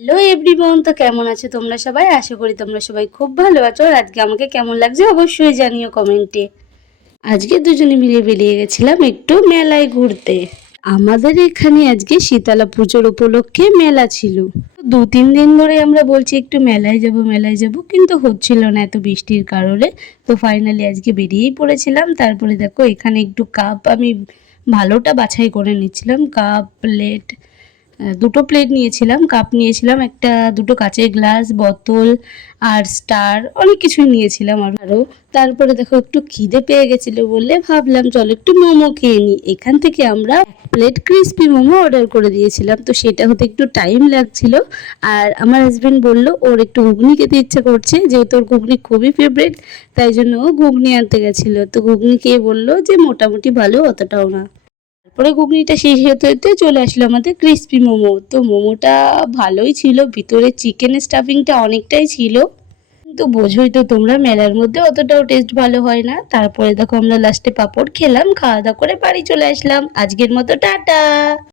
Hello everyone, তো কেমন আছো তোমরা সবাই? আশা করি তোমরা সবাই খুব ভালো আছো। আর আজকে আমাকে কেমন লাগছে অবশ্যই জানিও কমেন্টে। আজকে দুজনে মিলে বেরিয়ে গেছিলাম একটু মেলায় ঘুরতে। আমাদের এখানে আজকে শীতলা পুজোর উপলক্ষে মেলা ছিল। 2-3 দিন ধরে আমরা বলছি একটু মেলায় যাব, কিন্তু হচ্ছিল না এত বৃষ্টির কারণে। তো ফাইনালি আজকে বেরিয়েই পড়েছিলাম। তারপরে দেখো এখানে একটু কাপ আমি ভালোটা বাছাই করে নিচ্ছিলাম। কাপ, প্লেট, দুটো প্লেট নিয়েছিলাম, কাপ নিয়েছিলাম একটা, দুটো কাচের গ্লাস, বোতল আর স্টার, অনেক কিছুই নিয়েছিলাম আরও। তারপরে দেখো একটু খিদে পেয়ে গেছিলো বলে ভাবলাম চলো একটু মোমো খেয়ে নিই। এখান থেকে আমরা প্লেট ক্রিস্পি মোমো অর্ডার করে দিয়েছিলাম। তো সেটা হতে একটু টাইম লাগছিল। আর আমার হাজব্যান্ড বললো ওর একটু ঘুগনি খেতে ইচ্ছে করছে, যেহেতু ওর ঘুগনি খুবই ফেভারিট, তাই জন্য ও ঘুগনি আনতে গেছিলো। তো ঘুগনি খেয়ে বললো যে মোটামুটি ভালো, অতটাও না। তারপরে ঘুগনিটা শেষ হতে হতে চলে আসলো আমাদের ক্রিস্পি মোমো। তো মোমোটা ভালোই ছিল, ভিতরে চিকেনের স্টাফিংটা অনেকটাই ছিল, কিন্তু বোঝোই তো তোমরা মেলার মধ্যে অতটাও টেস্ট ভালো হয় না। তারপরে দেখো আমরা লাস্টে পাঁপড় খেলাম, খাওয়া দাওয়া করে বাড়ি চলে আসলাম। আজকের মতো টাটা।